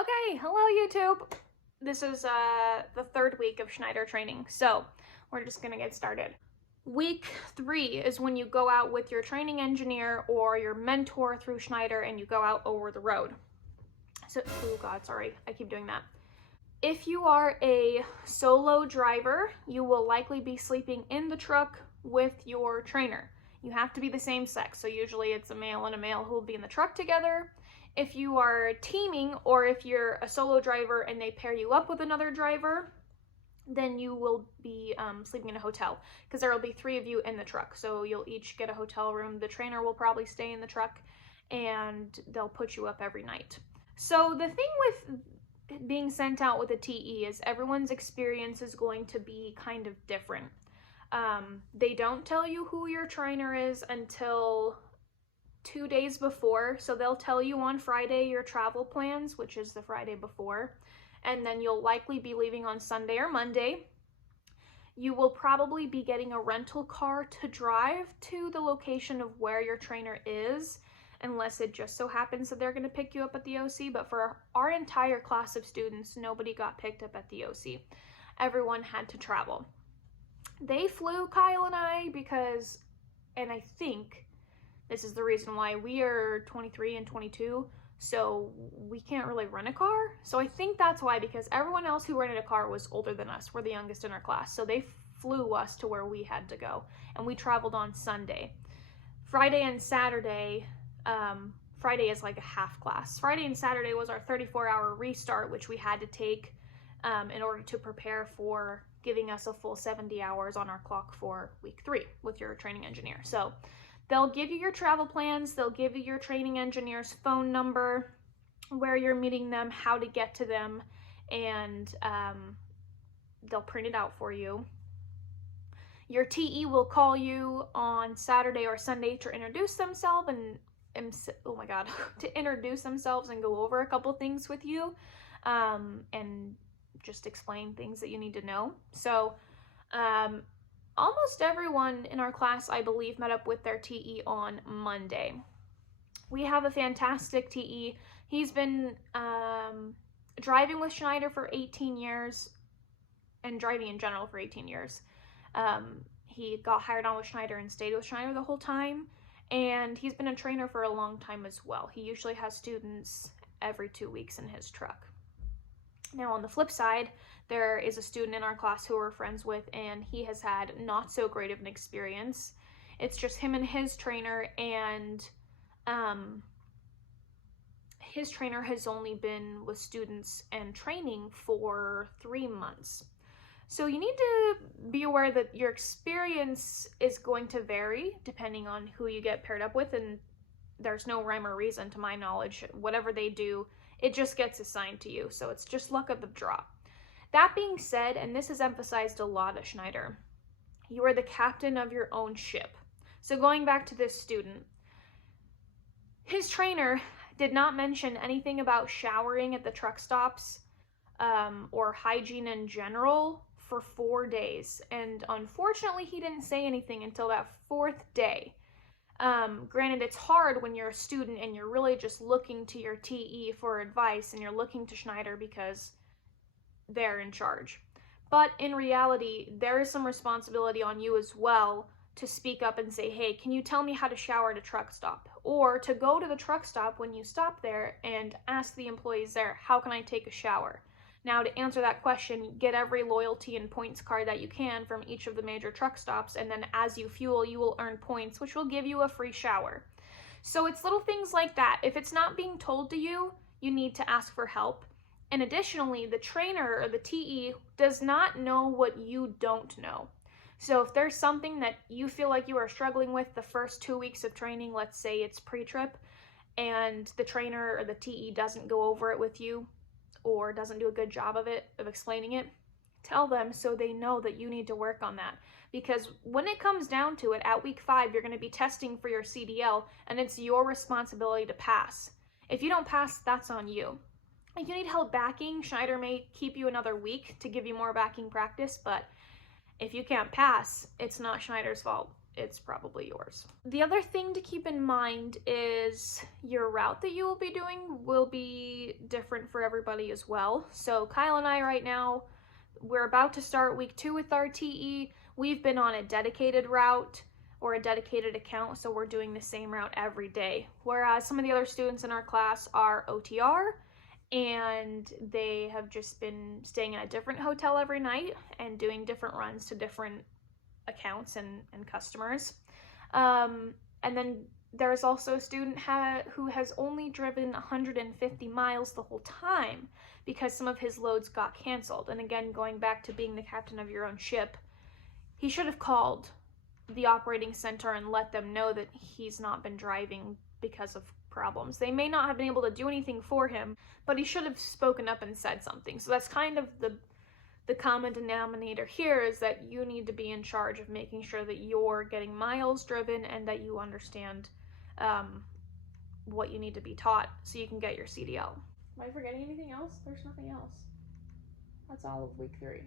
Okay, hello YouTube. This is the third week of Schneider training, so we're just gonna get started. Week 3 is when you go out with your training engineer or your mentor through Schneider and you go out over the road. So, oh God, sorry, I keep doing that. If you are a solo driver, you will likely be sleeping in the truck with your trainer. You have to be the same sex, so usually it's a male and a male who will be in the truck together. If you are teaming, or if you're a solo driver and they pair you up with another driver, then you will be sleeping in a hotel, because there will be 3 of you in the truck. So you'll each get a hotel room. The trainer will probably stay in the truck and they'll put you up every night. So the thing with being sent out with a TE is everyone's experience is going to be kind of different. They don't tell you who your trainer is until 2 days before, so they'll tell you on Friday your travel plans, which is the Friday before, and then you'll likely be leaving on Sunday or Monday. You will probably be getting a rental car to drive to the location of where your trainer is, unless it just so happens that they're going to pick you up at the OC, but for our entire class of students, nobody got picked up at the OC. Everyone had to travel. They flew Kyle and I because, and I think this is the reason why we are 23 and 22, so we can't really rent a car. So I think that's why, because everyone else who rented a car was older than us. We're the youngest in our class, so they flew us to where we had to go, and we traveled on Sunday. Friday and Saturday, Friday is like a half class. Friday and Saturday was our 34-hour restart, which we had to take in order to prepare for giving us a full 70 hours on our clock for week 3 with your training engineer. So they'll give you your travel plans, they'll give you your training engineer's phone number, where you're meeting them, how to get to them, and they'll print it out for you. Your TE will call you on Saturday or Sunday to introduce themselves oh my God, to introduce themselves and go over a couple things with you, and just explain things that you need to know. So almost everyone in our class, I believe, met up with their TE on Monday. We have a fantastic TE. He's been driving with Schneider for 18 years and driving in general for 18 years. He got hired on with Schneider and stayed with Schneider the whole time, and he's been a trainer for a long time as well. He usually has students every 2 weeks in his truck. Now, on the flip side, there is a student in our class who we're friends with, and he has had not so great of an experience. It's just him and his trainer, and his trainer has only been with students and training for 3 months. So you need to be aware that your experience is going to vary depending on who you get paired up with, and there's no rhyme or reason to my knowledge. Whatever they do, it just gets assigned to you, so it's just luck of the draw. That being said, and this is emphasized a lot at Schneider, you are the captain of your own ship. So going back to this student, his trainer did not mention anything about showering at the truck stops or hygiene in general for 4 days, and unfortunately he didn't say anything until that 4th day. Granted, it's hard when you're a student and you're really just looking to your TE for advice, and you're looking to Schneider because they're in charge. But in reality, there is some responsibility on you as well to speak up and say, hey, can you tell me how to shower at a truck stop? Or to go to the truck stop when you stop there and ask the employees there, how can I take a shower? Now, to answer that question, get every loyalty and points card that you can from each of the major truck stops, and then as you fuel, you will earn points, which will give you a free shower. So it's little things like that. If it's not being told to you, you need to ask for help. And additionally, the trainer or the TE does not know what you don't know. So if there's something that you feel like you are struggling with the first 2 weeks of training, let's say it's pre-trip, and the trainer or the TE doesn't go over it with you, or doesn't do a good job of explaining it, tell them so they know that you need to work on that. Because when it comes down to it, at week 5, you're going to be testing for your CDL, and it's your responsibility to pass. If you don't pass, that's on you. If you need help backing, Schneider may keep you another week to give you more backing practice, but if you can't pass, it's not Schneider's fault. it's probably yours. The other thing to keep in mind is your route that you will be doing will be different for everybody as well. So Kyle and I right now, we're about to start week 2 with our TE. We've been on a dedicated route or a dedicated account, so we're doing the same route every day. Whereas some of the other students in our class are OTR, and they have just been staying in a different hotel every night and doing different runs to different accounts and customers. And then there's also a student who has only driven 150 miles the whole time because some of his loads got canceled. And again, going back to being the captain of your own ship, he should have called the operating center and let them know that he's not been driving because of problems. They may not have been able to do anything for him, but he should have spoken up and said something. So that's kind of the common denominator here, is that you need to be in charge of making sure that you're getting miles driven and that you understand what you need to be taught so you can get your CDL. Am I forgetting anything else? There's nothing else. That's all of week 3.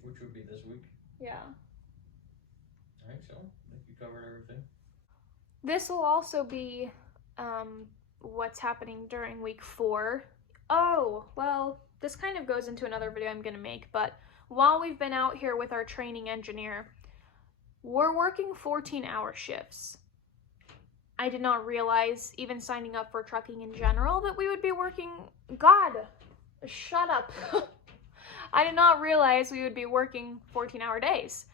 Which would be this week? Yeah. I think so. I think you covered everything. This will also be what's happening during week 4. Oh, well, this kind of goes into another video I'm going to make, but while we've been out here with our training engineer, we're working 14-hour shifts. I did not realize, even signing up for trucking in general, that we would be working... God, shut up. I did not realize we would be working 14-hour days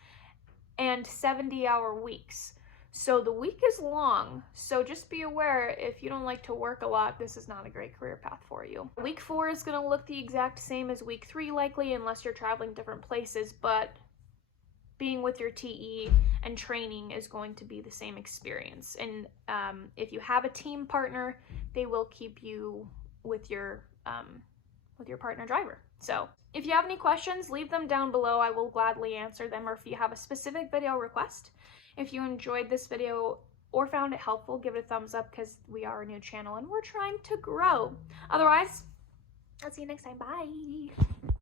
and 70-hour weeks. So the week is long, so just be aware, if you don't like to work a lot, this is not a great career path for you. Week 4 is going to look the exact same as week 3 likely, unless you're traveling different places, but being with your TE and training is going to be the same experience. And if you have a team partner, they will keep you with your partner driver. So if you have any questions, leave them down below. I will gladly answer them, or if you have a specific video request. If you enjoyed this video or found it helpful, give it a thumbs up, because we are a new channel and we're trying to grow. Otherwise, I'll see you next time. Bye.